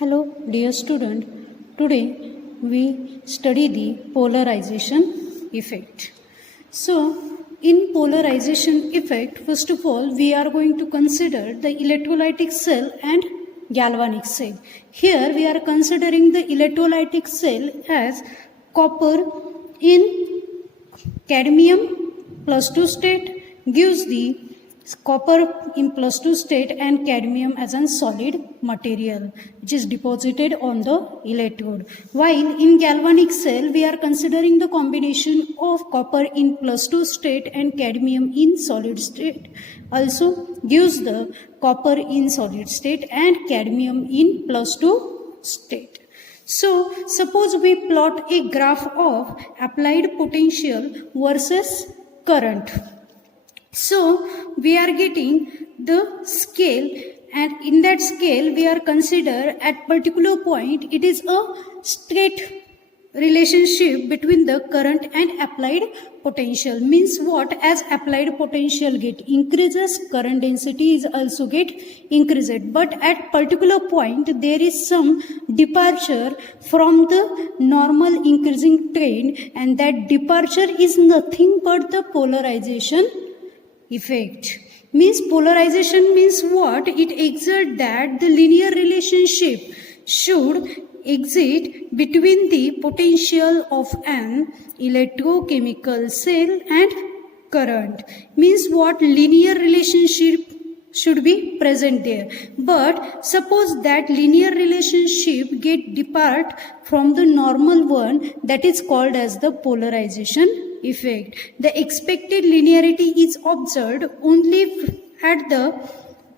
Hello, dear student. Today we study the polarization effect. So, in polarization effect, first of all, we are going to consider the electrolytic cell and galvanic cell. Here we are considering the electrolytic cell as copper in cadmium +2 state gives the copper in +2 state and cadmium as a solid material which is deposited on the electrode. While in galvanic cell we are considering the combination of copper in +2 state and cadmium in solid state also gives the copper in solid state and cadmium in +2 state. So, suppose we plot a graph of applied potential versus current. So, we are getting the scale, and in that scale we are consider at particular point it is a straight relationship between the current and applied potential. Means what? As applied potential get increases, current density is also get increased, but at particular point there is some departure from the normal increasing trend, and that departure is nothing but the polarization effect. Means polarization means what? It exerts that the linear relationship should exist between the potential of an electrochemical cell and current. Means what? Linear relationship should be present there. But suppose that linear relationship get depart from the normal one, that is called as the polarization effect. The expected linearity is observed only at the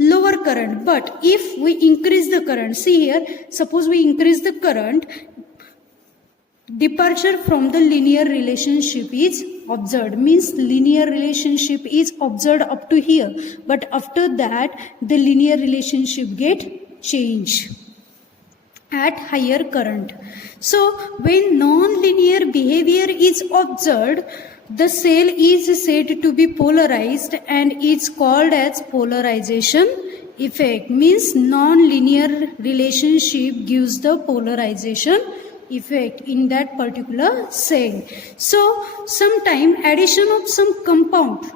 lower current, but if we increase the current, see here, suppose we increase the current, departure from the linear relationship is observed. Means linear relationship is observed up to here, but after that the linear relationship get changed at higher current. So, when non-linear behavior is observed, the cell is said to be polarized and it's called as polarization effect. Means non-linear relationship gives the polarization effect in that particular cell. So, sometime addition of some compound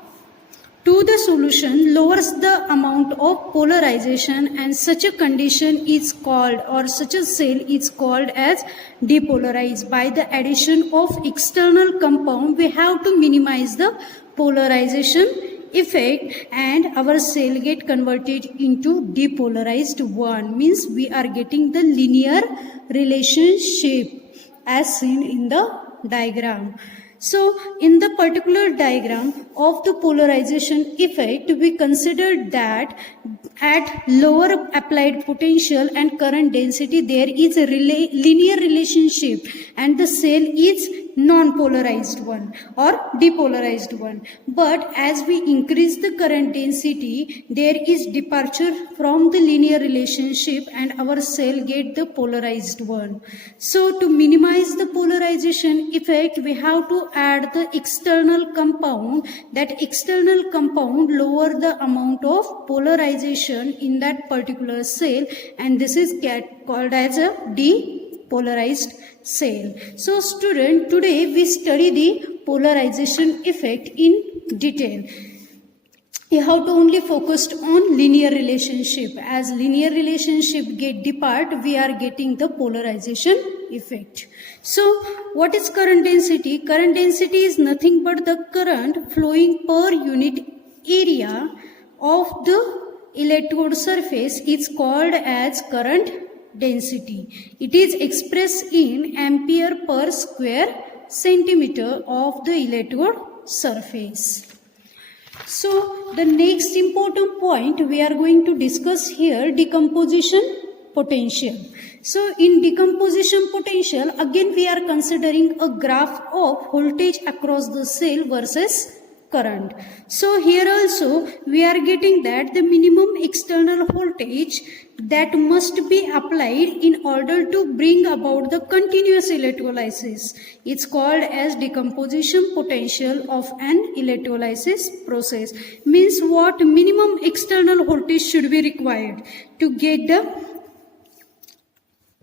to the solution lowers the amount of polarization, and such a condition is called, or such a cell is called as depolarized. By the addition of external compound we have to minimize the polarization effect and our cell get converted into depolarized one. Means we are getting the linear relationship as seen in the diagram. So, in the particular diagram of the polarization effect, we considered that at lower applied potential and current density, there is a linear relationship and the cell is non-polarized one or depolarized one. But as we increase the current density, there is departure from the linear relationship and our cell get the polarized one. So, to minimize the polarization effect, we have to add the external compound. That external compound lower the amount of polarization in that particular cell, and this is called as a depolarized cell. So student, today we study the polarization effect in detail. You have to only focus on linear relationship. As linear relationship get depart, we are getting the polarization effect. So, what is current density? Current density is nothing but the current flowing per unit area of the electrode surface. It's called as current density. It is expressed in ampere per square centimeter of the electrode surface. So, the next important point we are going to discuss here, decomposition potential. So, in decomposition potential, again we are considering a graph of voltage across the cell versus current. So, here also we are getting that the minimum external voltage that must be applied in order to bring about the continuous electrolysis. It's called as decomposition potential of an electrolysis process. Means what? Minimum external voltage should be required to get the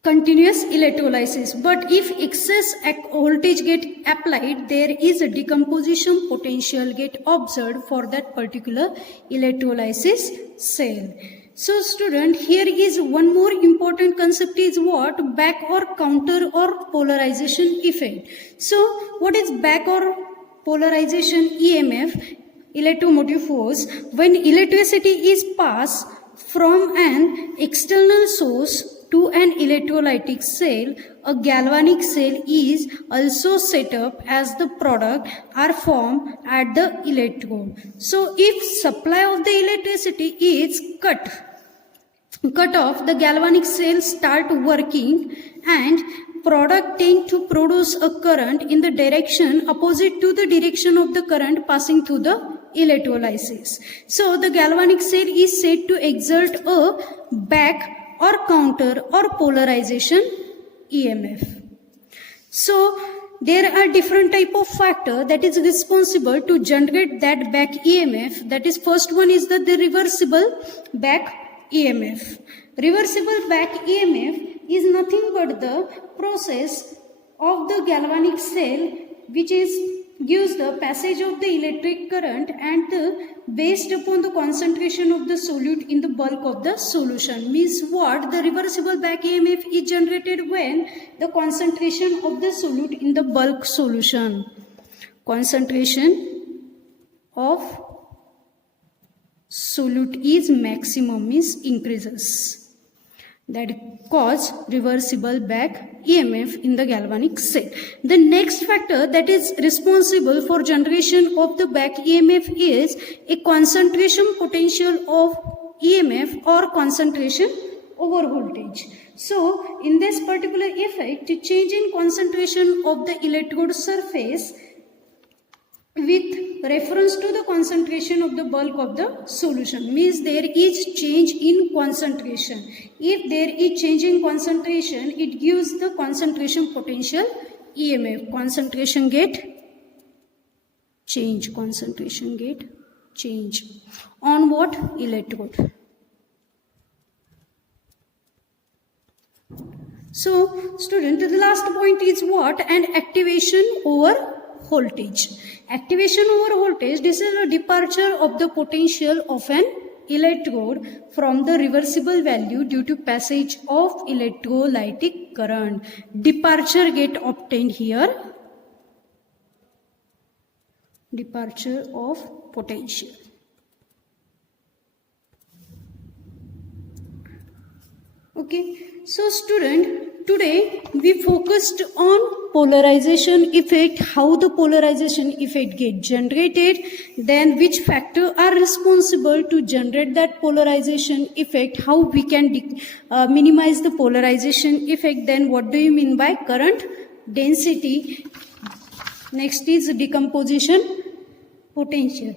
continuous electrolysis. But if excess voltage get applied, there is a decomposition potential get observed for that particular electrolysis cell. So student, here is one more important concept is what? Back or counter or polarization effect. So what is back or polarization EMF? Electromotive force. When electricity is passed from an external source to an electrolytic cell, a galvanic cell is also set up as the product are formed at the electrode. So if supply of the electricity is cut off, the galvanic cells start working and product tend to produce a current in the direction opposite to the direction of the current passing through the electrolysis. So the galvanic cell is said to exert a back or counter or polarization EMF. So there are different type of factor that is responsible to generate that back EMF. That is, first one is the reversible back EMF. Reversible back EMF is nothing but the process of the galvanic cell which gives the passage of the electric current and based upon the concentration of the solute in the bulk of the solution. Means what? The reversible back EMF is generated when the concentration of the solute in the bulk solution. Concentration of solute is maximum, means increases. That cause reversible back EMF in the galvanic cell. The next factor that is responsible for generation of the back EMF is a concentration potential of EMF or concentration over voltage. So in this particular effect, change in concentration of the electrode surface with reference to the concentration of the bulk of the solution, means there is change in concentration. If there is change in concentration, it gives the concentration potential EMF. Concentration get change. Concentration get change. On what? Electrode. So student, the last point is what? And activation over voltage. Activation over voltage, this is a departure of the potential of an electrode from the reversible value due to passage of electrolytic current. Departure get obtained here. Departure of potential. Okay, so student, today we focused on polarization effect, how the polarization effect get generated, then which factor are responsible to generate that polarization effect, how we can minimize the polarization effect, then what do you mean by current density. Next is decomposition potential.